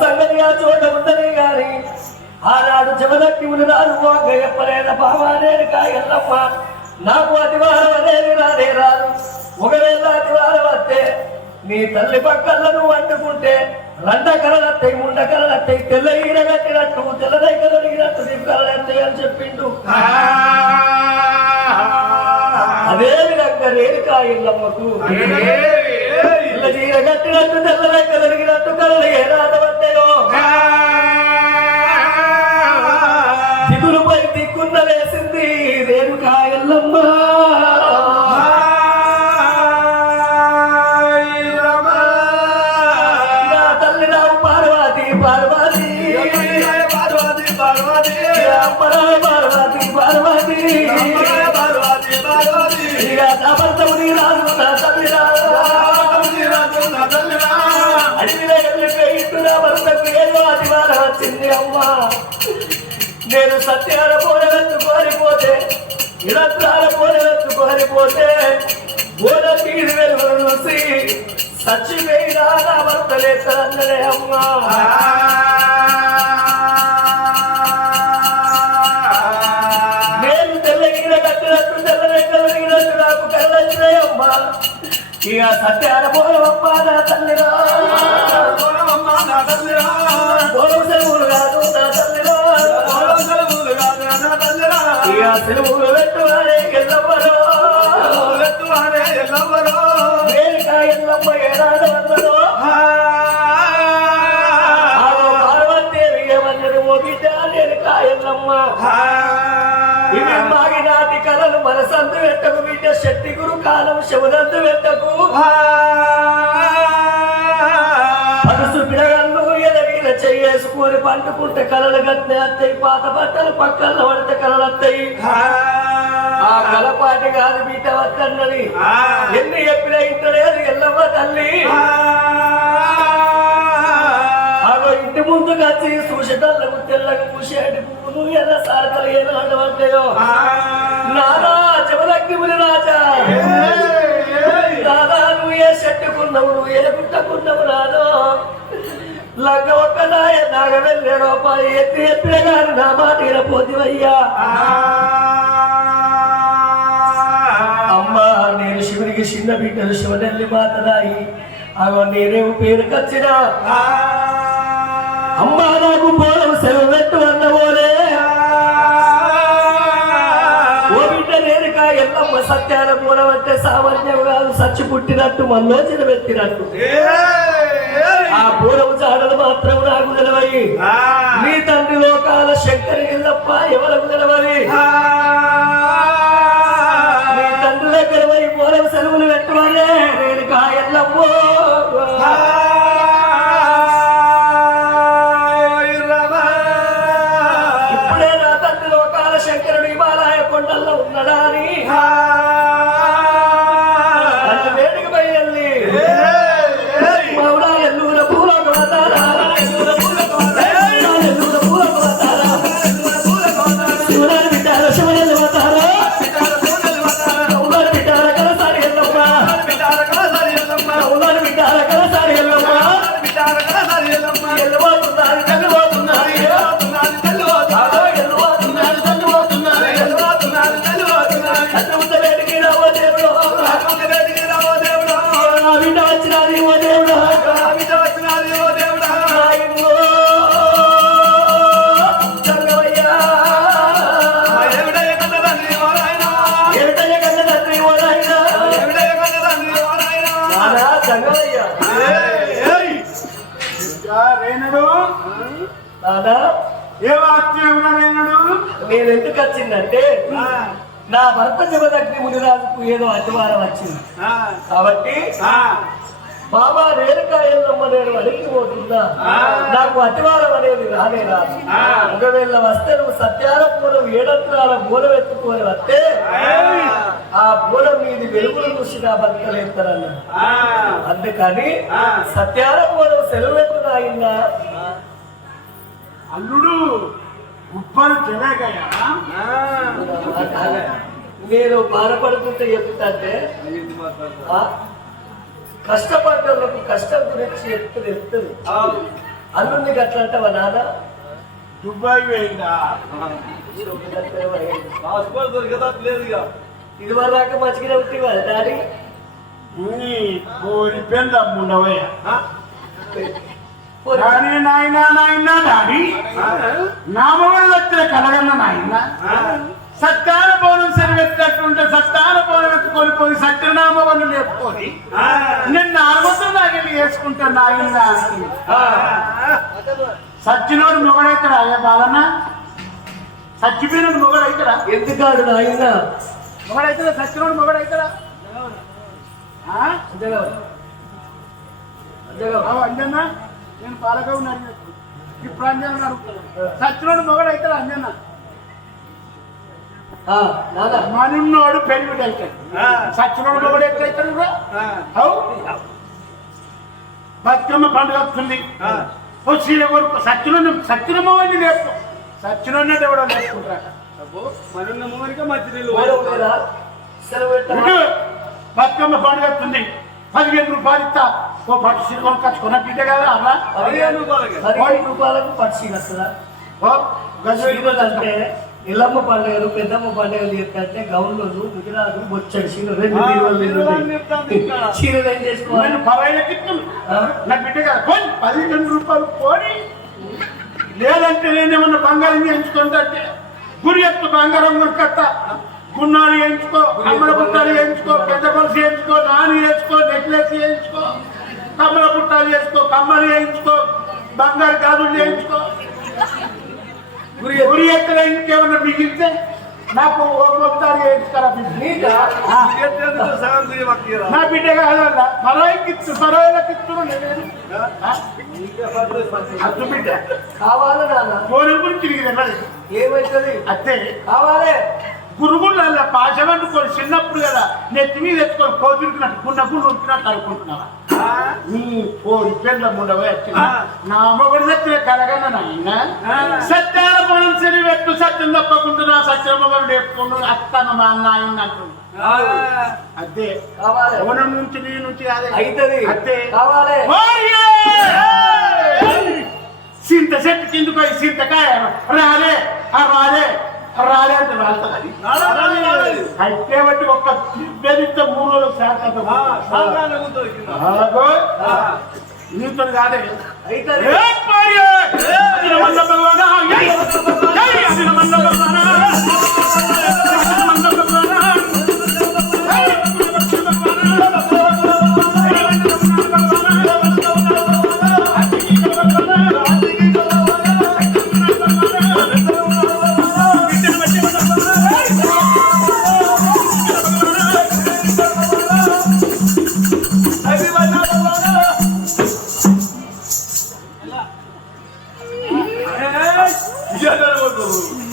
సంగతిగా చోట ఉందని గాని ఆనాడు జమదక్కి పోక చెప్పలేద పావానేరు కాయల్లమ్మ నాకు అతివారం అనేది రానే రాదు. ఒకవేళ అతివారం వస్తే నీ తల్లి పక్కల నువ్వు అంటుకుంటే రండ కలలత్తయి ముండ కలలత్తయి తెల్ల ఈడ కట్టినట్టు తెల్ల దగ్గర దొరికినట్టు నీకు కలలత్తయి అని చెప్పిండు. అదే విధంగా రేణుకా ఇల్లమ్మకు ఇళ్ళ చీర కట్టినట్టు తెల్ల దగ్గర దొరికినట్టు కళ్ళు ఏ రాదవద్దయో అమ్మా. నేను సత్యాల పోలవెత్తు కోరిపోతే ఇడత్రాల పోలవెత్తు కోరిపోతే ఓడ తీరు వెలుగులు చూసి సచ్చిపోయినా నా భర్త లేకరందరే అమ్మా. నేను తెల్లగిన కట్టినట్టు తెల్లరెక్కలిగినట్టు నాకు కళ్ళొచ్చినాయమ్మా ఇక సత్యాల పోలవమ్మ నా తల్లిరా. ఇవి మాగినాటి కలలు మనసందు పెట్టకు బిడ్డ శక్తి గురు కాలం శివనందు పెట్టకు పండుకుంటే కలలు గట్టిన అత్తయి పాత బట్టలు పక్కన పడితే కలలు అత్తయి ఆ. కలపాటి కాదు బిడ్డ వద్దన్నది. ఎన్ని చెప్పినా ఇంటలేదు ఎల్లమ్మ తల్లి. ఆగో ఇంటి ముందుకు వచ్చి చూసేటల్లకు తెల్లకు పూసేటి పువ్వులు ఎలా సారకలు ఏదో అడ్డవడ్డాయో నాదా చెవులకి ముని రాజా. నాదా నువ్వు ఏ చెట్టుకున్నావు నువ్వు ఏ గుట్టకున్నావు నాదో లంగ ఒక్కదాయ నాగవెళ్ళే రూపాయి ఎత్తి ఎత్తిన గాని నా మాట పోతివయ్యా అమ్మా నేను శివునికి చిన్న బిడ్డలు శివనెల్లి మాతరాయి అగో నేనేమో పేరు కచ్చినా అమ్మా నాకు పోలం సెలవు పెట్టు అన్నవోలే ఓ బిడ్డ నేరుగా ఎల్లమ్మ సత్యాన మూలం అంటే సామాన్యం కాదు సచ్చి పుట్టినట్టు మల్లోచన పెట్టినట్టు ఆ పూలము చాడలు మాత్రం నాకు నిలవయి. నీ తండ్రి లోకాల శంకరి ఎల్లప్ప ఎవరకు నిలవని? నీ తండ్రి దగ్గర పోయి పూలం సెలవులు పెట్టువానే నేను కాయల్లమ్మో నానా, ఏ వాక్యం నేను ఎందుకు వచ్చిందంటే నా భర్త జమదగ్ని మునిరాజుకు ఏదో అతివారం వచ్చింది. కాబట్టి బాబా రేణుకా ఎల్లమ్మ నేను అడిగిపోతున్నా నాకు అతివారం అనేది రానే రాదు. ఒకవేళ వస్తే నువ్వు సత్యాల పూలం ఏడంత్రాల బోనం ఎత్తుకొని వస్తే ఆ. బోనం మీది వెలుగులు చూసి నా బతకలేస్తారన్న అందుకని సత్యాల పూలం సెలవు నాయన్నా అల్లుడు ఉప్పలు చెలగాయా నేను బాధపడుతుంటే చెప్తాంటే ఆ, కష్టపడ్డలకు కష్టం గురించి ఎత్తు ఎత్తుంది అల్లుండి గట్లా అంటే మా నాన్న? దుబాయ్ పోయిందా? ఇది వరకు మంచిగా ఉంటుంది డాడీ? నీ కోరి పెళ్ళమ్ముండవయ్యా డాడీ నాయనా నాయనా డాడీ నామవల్ల వచ్చిన కలగన్న నాయన. సత్యాన పౌనం సెలవెత్తినట్టుంటే సత్యాన పౌనం ఎత్తుకొని పోయి సత్యనామవల్లు లేపుకొని నేను నాలుగొద్దు నాగలి వేసుకుంటా నాయన. సచ్చినోడు మొగడైతాడా అయ్యా బాలన్న? సచ్చిపోయినోడు మొగడైతాడా? ఎందుకాడు నాయన? మొగడైతాడా? సచ్చినోడు మొగడైతాడా? అంతేగా అంతేగా అంజన్న? నేను పాలక ఉన్నాను ఇప్పుడు. అంజన్న అడుగుతాను సచ్చినోడు మొగడైతాడా అంజన్న. ఆ, నాన్న. మనున్నోడు పెరుగుడు అవుతాడు సచ్చినోడు మొగడు ఎట్లయితాడు? అవు బతుకమ్మ పండుగ వస్తుంది. ఓ చీర కొడుకు. సచ్చినోడు సచ్చినమ్మని లేపు సచ్చినోడు ఎవడో పెట్టాలా? ఇటు బతుకమ్మ పండుగ వస్తుంది. పదిహేను రూపాయలు ఇస్తా. ఓ పట్టు చీర కొనుకొచ్చుకున్న బిడ్డ కదా అలా పదిహేను రూపాయలకు పచ్చి వస్తుందా ఓ అంటే ఇల్లమ్మ పండుగలు పెద్దమ్మ పండుగలు చెప్తే గౌన్లు గుజరాత్ బొచ్చడి చీరలు రెండు చీరలు ఏం చేసుకోవాలి నా బిడ్డ కదా పదిహేను రూపాయలు కొని లేదంటే నేనేమన్నా బంగారం చేయించుకుంటే గురి ఎత్తు బంగారం కొనుక్కొస్తా గున్నాలు వేయించుకో కమ్మల బుట్టాలు వేయించుకో పెద్ద కొలుసు వేయించుకో నాని వేయించుకో నెక్లెస్ వేయించుకో కమ్మల బుట్టాలు వేసుకో కమ్మలు వేయించుకో బంగారు గాజులు వేయించుకో. గురి ఎత్తులో ఇంకేమన్నా మిగిలితే నాకు ఒక మొత్తాలు వేయించుకోరా? నా బిడ్డ కాదల్లా మరాయికిత్తు మరాయిలకిత్తు అత్తు బిడ్డ. కావాలా నాన్న. కోరి గురించి తెలియదు ఏమైతుంది? అత్తే కావాలే. గురుగుళ్ళ పాశమంటుకొని చిన్నప్పుడు కదా నెత్తి మీద ఎత్తుకొని కోతురుకున్నట్టు గున్న గుండు ఉంటున్నట్టు అనుకుంటున్నావా? నీ కోరి పెళ్ళ ముండవే నా మొగుడు వచ్చిన కలగన్న నాయన. సత్యాల పొలం సరి పెట్టు సత్యం తప్పకుండా సత్యం మొగలు లేపుకుండు అత్తన మా నాయన అంటుంది. అదే కావాలే. నుంచి నీ నుంచి అదే అయితది. అదే కావాలే! సింత చెట్టు కింద పోయి సింతకాయ రాలే రాలే. ఆ రాలే అంటే రాలుతుంది అయితే బట్టి ఒక్క మూడు రోజులు అలాగో నీతో కాదే. అయితది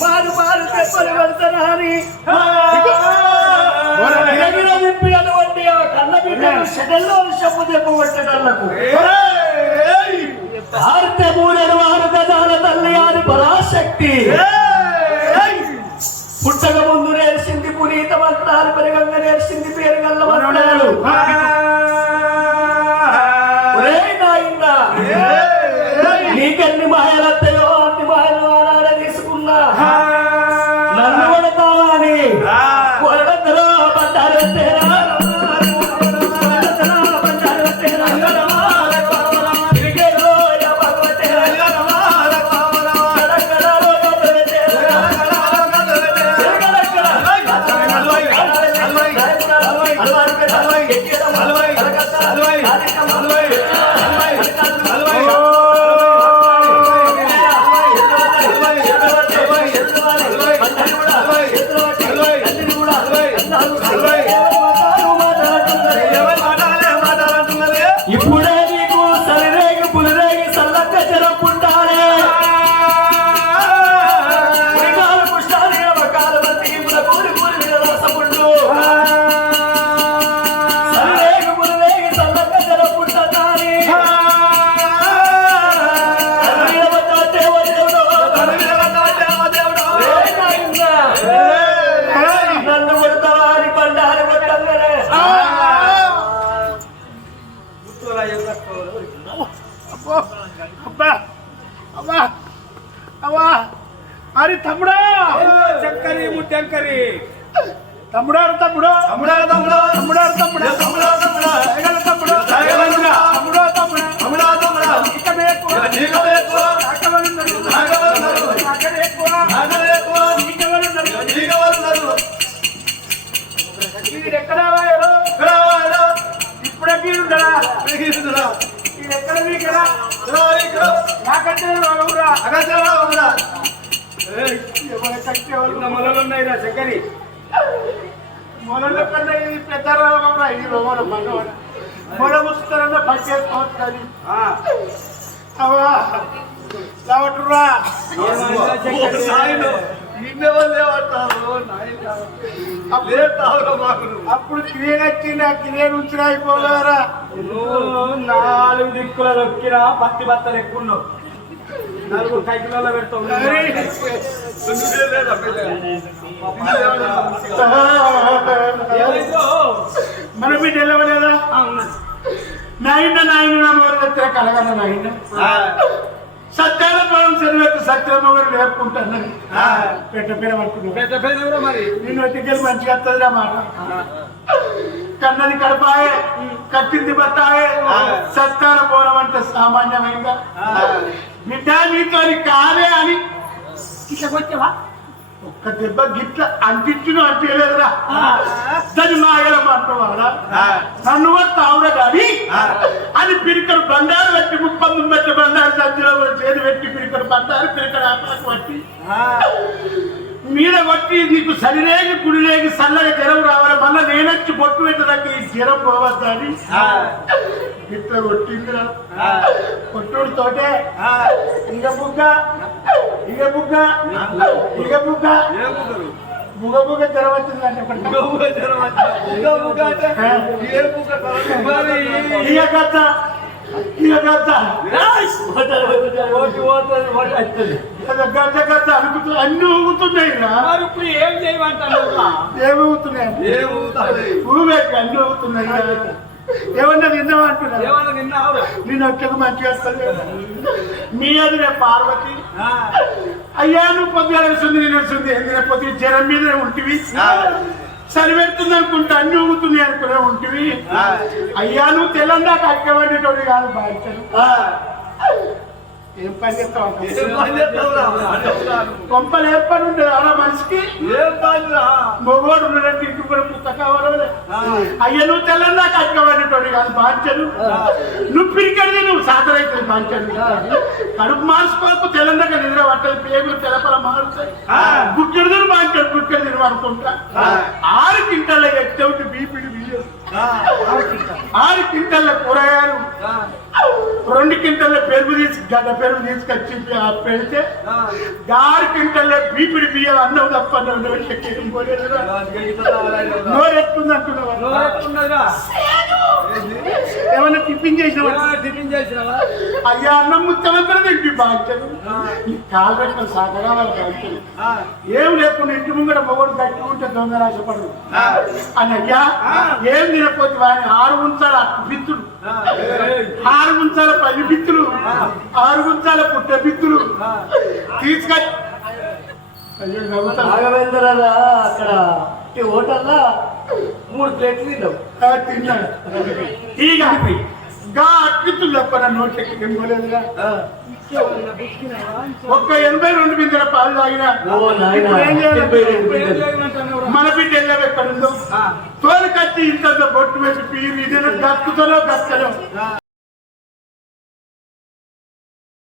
మారు మారు చెప్పలు పెడతానని గిరగిర ఆ కన్న బిడ్డను షెడల్లో చెప్పు దెబ్బ భారత మూడడు భారత దాన తల్లి ఆది పరాశక్తి పుట్టక ముందు నేర్చింది పునీత మంత్రాలు పెరగంగా నేర్చింది పేరు గల్ల మంత్రాలు నీకెన్ని మాయలత్తయో తమ్ముడా. తమ్ముడు. తమ్ముడా. తమ్ముడా తమ్ముడా తమ్ముడా. తమ్ముడా తమ్ముడా. దయగల తమ్ముడు దయగలరా. తమ్ముడా తమ్ముడా తమ్ముడా. తమ్ముడా ఇకమే ఎక్కువ నీకమే ఎక్కువ నాకెవరున్నారు? నాకెవరున్నారు? నాకనే ఎక్కువ నాకనే ఎక్కువ నీకెవరున్నారు? నీకెవరున్నారు వీడు? ఎక్కడ వాయరు? ఇక్కడ. ఇప్పుడే వీడుండరా మిగిలిందిరా. వీడు ఎక్కడ ఇక్కడ ఇక్కడ నాకంటే ఉందా ఏయ్, ఎవరికంటే ఎవరు? మొదలు ఉన్నాయిరా చక్కరి మొదలు కన్నా ఇది పెద్ద రోగం రా ఈ రోగం మగవాడు మొద ముస్తారన్న పట్టేసుకోవచ్చు కానీ. అవా. అప్పుడు క్రియేట్ వచ్చింది ఆ క్రియేట్ ఉంచిన అయిపోగారా? నువ్వు నాలుగు దిక్కుల నొక్కినా పత్తి బత్తలు ఎక్కువ లేదా పెద్ద? ఏమైందో? మన బిడ్డ వెళ్ళవలేదా. నాయన నాయన ఎత్తిన కలగల నాయన సత్యాల పొలం చదివేట్టు సత్యమొగరు లేపుకుంటాను ఆ. పెట్ట పేరు పెద్ద పెద్ద కూడా మరి నేను ఒట్టికెళ్ళి మంచిగా వస్తుంది మాట కన్నది కడపాయే కట్టింది బత్తాయే సత్కార పోవడం అంటే సామాన్యమైందా? బిడ్డ నీతో కాదే అని. ఇట్లా వచ్చావా ఒక్క దెబ్బ గిట్ల అంటించును అంటలేదురా. దాని మాయల మాట్లాడా నన్ను తావుర గాని అని పిరికడు బండారు పెట్టి ముప్పందు పెట్టి బండారు సంచిలో చేతి పెట్టి పిరికడు బండారు పిరికడు ఆపలకు పట్టి. మీద కొట్టి నీకు సరిరేగి కుడిరేగి సల్లగా జ్వరం రావాలి. మళ్ళా నేనొచ్చి బొట్టు పెట్టడానికి ఈ జ్వరం పోవద్దని ఇట్లా కొట్టిందిరా కొట్టుడు తోటే. ఇక బుగ్గ. ఇక బుగ్గ. ఇక బుగ్గ? బుగ బుగ జ్వరం వచ్చిందంటే ఊగ జ్వరం వచ్చా? ఇంకా? మరి ఇక ఓటు పోతుంది. గద్ద గద్ద అనుకుతూ అన్ని ఊగుతున్నాయి రా. మరి ఇప్పుడు ఏం చేయమంటాను ఏమి ఊగుతున్నాయి? ఊగేకి అన్ని ఊగుతున్నాయి. ఏమన్నా విన్నావా అంటున్నారు? ఏమన్నా విన్నావు నేను వచ్చాక మంచిగా మీ ఎదురే పార్వతి. అయ్యా నువ్వు పొద్దుగా వస్తుంది నేను వస్తుంది ఎందుకంటే పొద్దుగా జ్వరం మీద ఉంటివి. సరిపెడుతుంది అనుకుంటా అన్ని ఊగుతున్నాయి అనుకునే ఉంటివి. అయ్యా నువ్వు తెలంగాణ అక్కబడేటోడు కాదు బాధ్యతలు. ఏం పని చేస్తావు ఏం పని. కొంపలు ఉండదు అలా మనిషికి? ఏం పనిరా? మొగోడు ఉన్నట్టు ఇంటి కూడా పుట్ట కావాలి అయ్యా నువ్వు తెలంగాణ అక్కబడేటోడు కాదు బాధ్యతలు నువ్వు పిరికడిది నువ్వు సాతరైతుంది బాధ్యతలు కడుపు మార్చుకోకు తెలంగాణ నిద్ర పట్టదు పేగులు తెలపల మారుతాయి. గుడ్డెడుదురు బాధ్యత గుడ్డెడు తిని పడుకుంటా ఆరు కింటల ఎట్టవుటి బీపీడి బియ్యం ఆరు కింటల కూరగాయలు. రెండు కింటల పెరుగు తీసి గడ్డ పెరుగు తీసుకొచ్చి ఆ పెడితే ఆరు కింటల బీపీడి బియ్యం అన్నం తప్ప నోరు చెక్కేయడం పోలేదురా. నోరు ఎత్తుంది అంటున్నావా ఏమన్నా టిఫిన్ చేసినావా? టిఫిన్ చేసినావా? అయ్యా అన్నం ముఖ్యమంత్రి ఇంటి బాధ్యత. ఈ కాలు రెక్కలు బాధ్యత. ఏం లేకుండా ఇంటి ముంగట మొగడు కట్టుకుంటే దొంగ రాజపడు అని అయ్యా ఏం తినపోతే వాడిని ఆరు ఉంచాల బిత్తులు ఆరు ఉంచాల పది బిత్తులు ఆరు ఉంచాల పుట్ట బిత్తులు నవ్వుతా రాఘవేంద్రరా అక్కడ హోటల్లో మూడు ప్లేట్లు తిన్నావు. తిన్నాడు గా అట్టిత్తులు తప్ప నా నోట్లకి ఏం పోలేదురా ఒక్క ఎనభై రెండు బిందెల పాలు తాగినా? మన బిడ్డ ఎల్లవ ఎక్కడుందో తోలు కత్తి ఇంత బొట్టు వేసి పీరు ఇదే గత్తుతలో గత్తలో